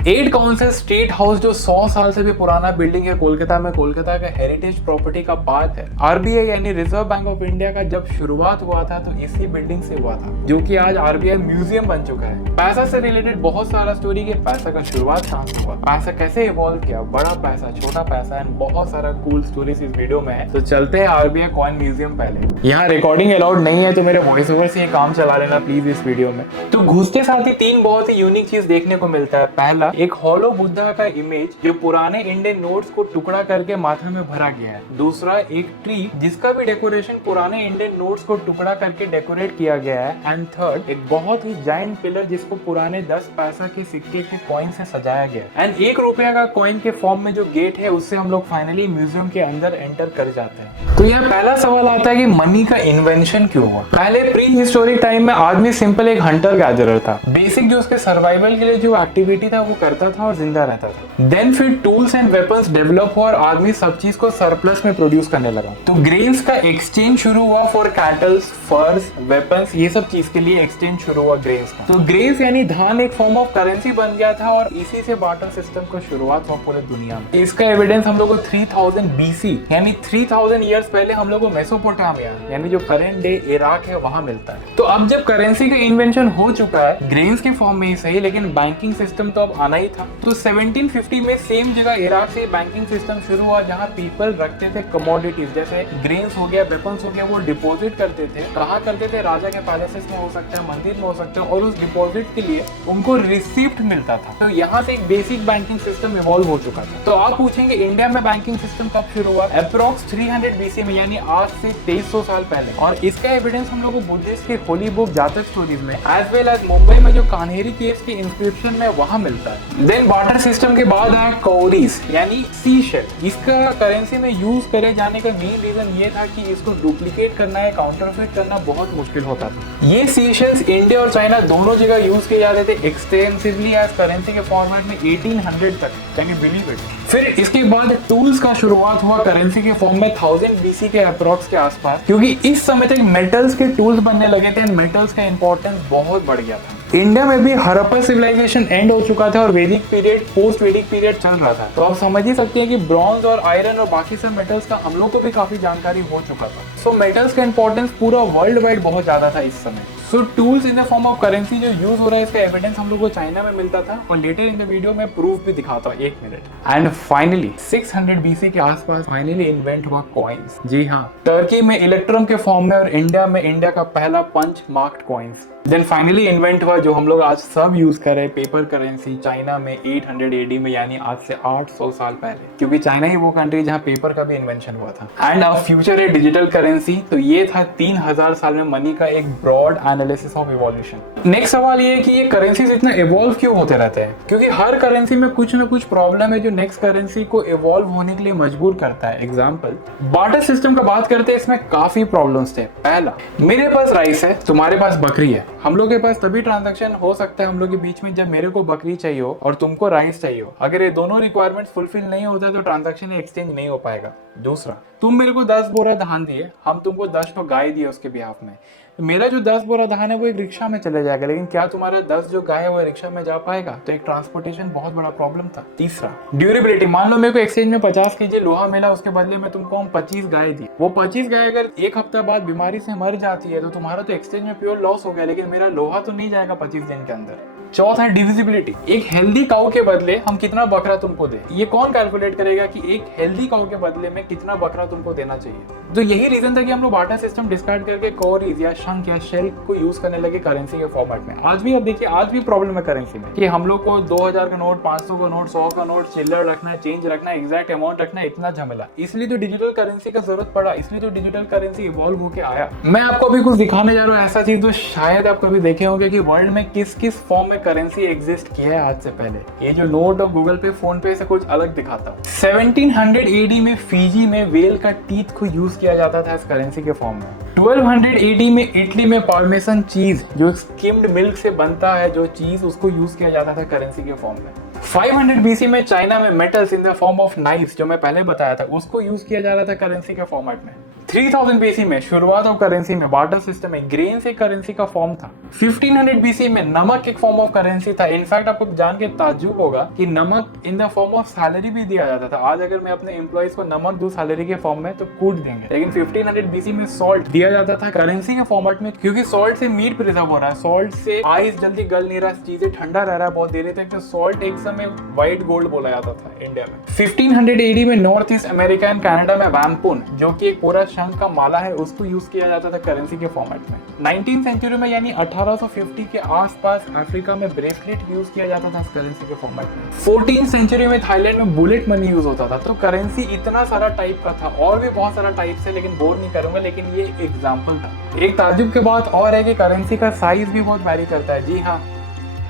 Eight council state house जो 100 साल से भी पुराना बिल्डिंग है कोलकाता में, कोलकाता का हेरिटेज प्रॉपर्टी का पार्ट है। आरबीआई यानी रिजर्व बैंक ऑफ इंडिया का जब शुरुआत हुआ था तो इसी बिल्डिंग से हुआ था, जो कि आज आरबीआई म्यूजियम बन चुका है। पैसा से रिलेटेड बहुत सारा स्टोरी के पैसा का शुरुआत कहाँ से हुआ, पैसा कैसे इवॉल्व किया, बड़ा पैसा, छोटा पैसा एंड बहुत सारा कूल स्टोरीज इस वीडियो में है। तो चलते हैं आरबीआई कॉइन म्यूजियम। पहले यहाँ रिकॉर्डिंग अलाउड नहीं है तो मेरे वॉइस ओवर से ये काम चला लेना प्लीज इस वीडियो में। तो घुसते साथ ही तीन बहुत ही यूनिक चीज देखने को मिलता है। पहला, एक हॉलो बुद्धा का इमेज जो पुराने इंडियन नोट्स को टुकड़ा करके माथा में भरा गया है। दूसरा, एक ट्री जिसका भी डेकोरेशन पुराने इंडियन नोट्स को टुकड़ा करके डेकोरेट किया गया है। एंड थर्ड, एक बहुत ही जायंट पिलर जिसको पुराने 10 पैसा के सिक्के के कॉइन से सजाया गया है। एंड 1 रुपया का कॉइन के फॉर्म में जो गेट है उससे हम लोग फाइनली म्यूजियम के अंदर एंटर कर जाते हैं। तो यहाँ पहला सवाल आता है कि मनी का इन्वेंशन क्यों हुआ। पहले प्री हिस्टोरिक टाइम में आदमी सिंपल एक हंटर गैदरर था। बेसिक जो उसके सर्वाइवल के लिए जो एक्टिविटी था वो करता था और जिंदा रहता था। देन फिर टूल्स एंड वेपन्स डेवलप हुआ और आदमी सब चीज को सरप्लस में प्रोड्यूस करने लगा। तो ग्रेन्स का एक्सचेंज शुरू हुआ फॉर कैटल्स, फर्स, वेपन्स, ये सब चीज के लिए एक्सचेंज शुरू हुआ ग्रेन्स का। तो ग्रेन्स यानी धान एक फॉर्म ऑफ करेंसी बन गया था और इसी से बार्टर सिस्टम को शुरुआत हुआ पूरे दुनिया में। इसका एविडेंस हम लोग को 3000 BC यानी 3000 ईयर्स पहले हम लोग को मेसोपोटामिया यानी जो करेंट डे इराक है वहां मिलता है। तो अब जब करेंसी का इन्वेंशन हो चुका है, ग्रेन्स के फॉर्म में ही सही, लेकिन बैंकिंग सिस्टम तो अब आना ही था। तो 1750 में सेम जगह इराक से बैंकिंग सिस्टम शुरू हुआ जहां पीपल रखते थे कमोडिटीज जैसे ग्रेन्स हो गया, वेपन्स हो गया, वो डिपॉजिट करते थे। कहाँ करते थे? राजा के पैलेसेस में हो सकता है, मंदिर में हो सकता है, और उस डिपॉजिट के लिए उनको रिसिप्ट मिलता था। तो यहाँ से एक बेसिक बैंकिंग सिस्टम इवॉल्व हो चुका था। तो आप पूछेंगे इंडिया में बैंकिंग सिस्टम कब शुरू हुआ? अप्रॉक्स 300 BC में, यानी आज से 2300 साल पहले। और इसका एविडेंस हम लोग को बुद्धिस्ट के होली बुक जातक स्टोरीज में एज वेल एज मुंबई में जो कान्हेरी केव्स के इंस्क्रिप्शन में वहां मिलता है। देन बार्टर सिस्टम के बाद आया कौरीज यानी सी शेल। इसका करेंसी में यूज करे जाने का मेन रीजन ये था कि इसको डुप्लीकेट करना है, काउंटरफेट करना बहुत मुश्किल होता था। ये सी शेल्स इंडिया और चाइना दोनों जगह यूज किए जाते थे एक्सटेंसिवली एज करेंसी के फॉर्मेट में 1800 तक। Can you believe it? फिर इसके बाद टूल्स का शुरुआत हुआ करेंसी के फॉर्म में 1000 BC के अप्रॉक्स के आसपास, क्योंकि इस समय तक मेटल्स के टूल्स बनने लगे थे। मेटल्स का इंपॉर्टेंस बहुत बढ़ गया था। इंडिया में भी हड़प्पा सिविलाइजेशन एंड हो चुका था और वैदिक पीरियड, पोस्ट वैदिक पीरियड चल रहा था। तो आप समझ ही सकते हैं कि ब्रॉन्ज और आयरन और बाकी सब मेटल्स का हम लोग को भी काफी जानकारी हो चुका था। सो मेटल्स का इंपॉर्टेंस पूरा वर्ल्ड वाइड बहुत ज्यादा था इस समय। So tools in the form of currency जो यूज हो रहा है, इसका एविडेंस हम लोग को चाइना में मिलता था और लेटर इन द वीडियो में प्रूफ भी दिखाता हूँ, 1 मिनट। एंड फाइनली 600 BC के आसपास फाइनली इन्वेंट हुआ कॉइन्स। जी हाँ, टर्की में इलेक्ट्रम के फॉर्म में और इंडिया में इंडिया का पहला punch marked coins. Then finally invent हुआ जो हम लोग आज सब यूज कर रहे हैं, पेपर करेंसी, चाइना में 800 AD में, यानी आज से 800 साल पहले, क्योंकि चाइना ही वो कंट्री जहाँ पेपर का भी इन्वेंशन हुआ था। एंड अब फ्यूचर है डिजिटल करेंसी। तो ये था 3000 साल में मनी का एक broad analysis of evolution. Next सवाल ये है कि ये करेंसीज इतना इवॉल्व क्यों होते रहते हैं? क्योंकि हर करेंसी में कुछ ना कुछ प्रॉब्लम है जो नेक्स्ट करेंसी को इवॉल्व होने के लिए मजबूर करता है। एग्जाम्पल, बार्टर सिस्टम का बात करते हैं, इसमें काफी प्रॉब्लम्स थे। पहला, मेरे पास राइस है, तुम्हारे पास बकरी है। हम लोग के पास तभी ट्रांजैक्शन हो सकता है हम लोग के बीच में जब मेरे को बकरी चाहिए हो और तुमको राइस चाहिए हो। अगर ये दोनों रिक्वायरमेंट्स फुलफिल नहीं होता तो ट्रांजैक्शन एक्सचेंज नहीं हो पाएगा। दूसरा, तुम मेरे को 10 बोरा धान दिए, हम तुमको 10 तो गाय दिए उसके बिहाफ में। मेरा जो 10 बोरा धान है वो एक रिक्शा में चले जाएगा, लेकिन क्या तुम्हारा 10 जो गाय है वो रिक्शा में जा पाएगा? तो एक ट्रांसपोर्टेशन बहुत बड़ा प्रॉब्लम था। तीसरा, ड्यूरेबिलिटी। मान लो मेरे को एक्सचेंज में 50 kg लोहा मिला, उसके बदले में तुमको हम 25 गाय दी। वो 25 गाय अगर 1 हफ्ता बाद बीमारी से मर जाती है तो तुम्हारा तो एक्सचेंज में प्योर लॉस हो गया, लेकिन मेरा लोहा तो नहीं जाएगा 25 दिन के अंदर। चौथा, डिविजिबिलिटी। एक हेल्दी काऊ के बदले हम कितना बकरा तुमको दे, ये कौन कैलकुलेट करेगा कि एक हेल्दी काऊ के बदले में कितना बकरा तुमको देना चाहिए? तो यही रीजन था कि हम लोग बार्टर सिस्टम डिस्कार्ड करके कौरीज या शंख या शेल को यूज करने लगे करेंसी के फॉर्मेट में। आज भी अब देखिए, आज भी प्रॉब्लम है करेंसी में कि हम लोग को 2000 का नोट, 500 का नोट, 100 का नोट, चिल्लर रखना है, चेंज रखना है, एग्जैक्ट अमाउंट रखना है, इतना झमेला। इसलिए तो डिजिटल करेंसी का जरूरत पड़ा, इसलिए तो डिजिटल करेंसी इवॉल्व होकर आया। मैं आपको अभी कुछ दिखाने जा रहा हूँ ऐसा चीज जो शायद आप कभी देखे होंगे कि वर्ल्ड में किस किस फॉर्म में करेंसी एग्जिस्ट किया है आज से पहले। ये जो नोट और गूगल पे, फोन पे से कुछ अलग दिखाता है। 1700 AD में फिजी में वेल का टीथ को यूज किया जाता था इस करेंसी के फॉर्म में। 1200 AD में इटली में पार्मेसन चीज जो स्किम्ड मिल्क से बनता है, जो चीज, उसको यूज किया जाता था करेंसी के फॉर्म में। 500 BC में चाइना में metals in the form of knifes, जो मैं पहले बताया था, उसको यूज किया जा रहा था करेंसी के फॉर्मेट में। 3000 BC में शुरुआत ऑफ करेंसी में बार्टर सिस्टम में ग्रेन से करेंसी का फॉर्म था। 1500 BC में नमक एक फॉर्म ऑफ करेंसी था। इनफैक्ट आपको जान के ताज्जुब होगा कि नमक इन द फॉर्म ऑफ सैलरी भी दिया जाता था। आज अगर मैं अपने एम्प्लॉइज को नमक दूं सैलरी के फॉर्म में तो कूट देंगे, लेकिन 1500 BC में सॉल्ट दिया जाता था करेंसी के फॉर्मेट में, क्योंकि सॉल्ट से मीट प्रिजर्व हो रहा है, सॉल्ट से आइस जल्दी गल नहीं रहा, चीजें ठंडा रह रहा है बहुत देर तक। तो सॉल्ट एक समय व्हाइट गोल्ड बोला जाता था इंडिया में। 1500 AD में north east America and Canada में वैम्पून, जो कि एक पूरा शंख का माला है, उसको यूज किया जाता था करेंसी के फॉर्मेट में। 19th सेंचुरी में यानी 1850 के आसपास अफ्रीका में ब्रेसलेट यूज किया जाता था करेंसी के फॉर्मेट में। 14th सेंचुरी में थाईलैंड में बुलेट मनी यूज होता था। तो करेंसी इतना सारा टाइप का था, और भी बहुत सारा टाइप से, लेकिन बोर नहीं करूंगा, लेकिन ये एग्जाम्पल था। एक ताज्जुब की बात और है कि करेंसी का साइज भी बहुत वैरी करता है। जी हाँ,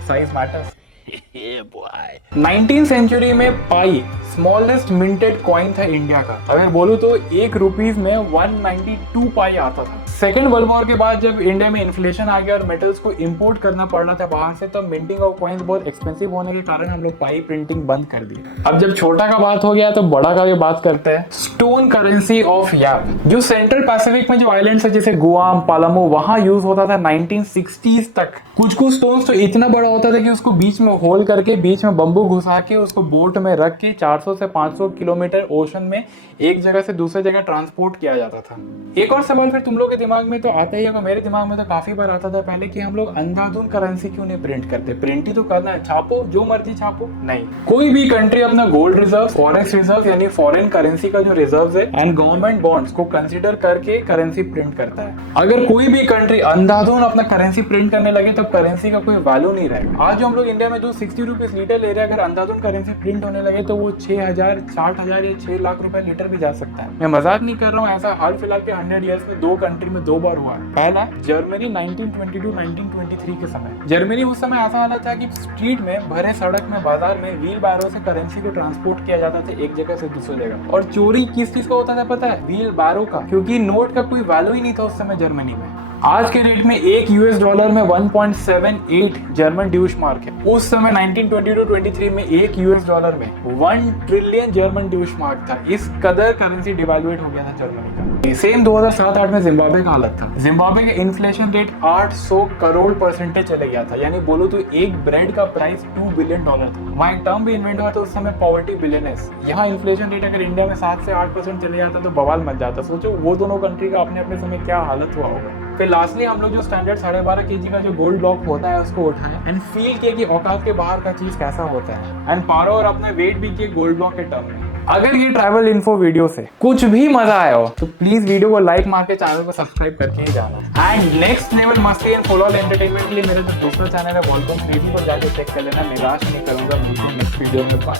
साइज मैटर्स। 19th सेंचुरी में पाई स्मॉलेस्ट मिंटेड कॉइन था इंडिया का। अगर बोलूं तो ₹1 में 192 पाई आता था। सेकेंड वर्ल्ड वॉर के बाद जब इंडिया में इन्फ्लेशन आ गया और मेटल्स को इंपोर्ट करना पड़ रहा था बाहर से, तो मिंटिंग ऑफ कॉइन्स बहुत एक्सपेंसिव होने के कारण हम लोग पाई प्रिंटिंग बंद कर दी। अब जब छोटा का बात हो गया तो बड़ा का भी बात करते हैं। स्टोन करेंसी ऑफ याप, जो सेंट्रल पैसिफिक में जो आइलैंड्स है जैसे गुआम, पालामो, वहां यूज होता था 1960s तक। कुछ स्टोन्स तो इतना बड़ा होता था कि उसको बीच में होल करके बीच में बम्बू घुसा के उसको बोट में रख के 400 से 500 किलोमीटर ओशन में एक जगह से दूसरे जगह ट्रांसपोर्ट किया जाता था। एक और सवाल फिर तुम लोग के दिमाग में तो आता ही होगा, मेरे दिमाग में तो काफी बार आता था पहले, कि हम लोग अंधाधुन करेंसी क्यों नहीं प्रिंट करते? प्रिंट ही तो करना है, छापो जो मर्जी छापो। नहीं, कोई भी कंट्री अपना गोल्ड रिजर्व, फॉरेक्स रिजर्व यानी फॉरेन करेंसी का जो रिजर्व है एंड गवर्नमेंट बॉन्ड्स को कंसिडर करके करेंसी प्रिंट करता है। अगर कोई भी कंट्री अंधाधुन अपना करेंसी प्रिंट करने लगे तब करेंसी का कोई वैल्यू नहीं रहेगा। आज जो हम लोग इंडिया में जो 60 रुपीज लीटर ले रहे हैं, अगर अंधाधुन करेंसी प्रिंट होने लगे तो वो 6000, 60,000 या 6 लाख रुपए लीटर भी जा सकता है। मैं मजाक नहीं कर रहा हूँ, ऐसा हाल फिलहाल के 100 ईयर्स में 2 कंट्री में 2 बार हुआ है। पहला जर्मनी 1922-1923 के समय। जर्मनी उस समय ऐसा हालत था कि स्ट्रीट में भरे सड़क में बाजार में व्हील बैरो से करेंसी को ट्रांसपोर्ट किया जाता था एक जगह से दूसरी जगह। और चोरी किस चीज का होता था पता है? व्हील बैरो का, क्योंकि नोट का कोई वैल्यू ही नहीं था उस समय जर्मनी में। आज के रेट में $1 में 1.78 जर्मन ड्यूशमार्क है। उस समय 1922-23 में $1 में 1 ट्रिलियन जर्मन ड्यूशमार्क था। इस कदर करेंसी डिवैल्यूएट हो गया था जर्मनी का। सेम 2007-8 में जिम्बाब्वे का हालत था। जिम्बाब्वे का इन्फ्लेशन रेट 800 करोड़ % चले गया था, यानी बोलो तो एक ब्रेड का प्राइस $2 बिलियन था। वहाँ एक टर्म भी इन्वेंट हुआ था उस समय, पॉवर्टी बिलियनेस। यहाँ इन्फ्लेशन रेट अगर इंडिया में 7 से 8% चले जाता तो बवाल मच जाता। सोचो वो दोनों कंट्री का अपने अपने समय क्या हालत हुआ होगा। फिर लास्टली हम लोग जो स्टैंडर्ड 12.5 kg का जो गोल्ड ब्लॉक होता है उसको उठाएं एंड फील किया कि औकात के बाहर का चीज कैसा होता है, एंड पारो और अपने वेट भी किए गोल्ड ब्लॉक के टर्म में। अगर ये ट्रैवल इन्फो वीडियो से कुछ भी मजा आया हो तो प्लीज वीडियो को लाइक मार के चैनल को सब्सक्राइब करके ही जाना। एंड नेक्स्ट लेवल मस्ती एंड फुल ऑन एंटरटेनमेंट के लिए मेरा जो दूसरा चैनल है वॉल्कम क्रेजी को जाके चेक कर लेना। निराश नहीं करूंगा। नेक्स्ट वीडियो में बाय।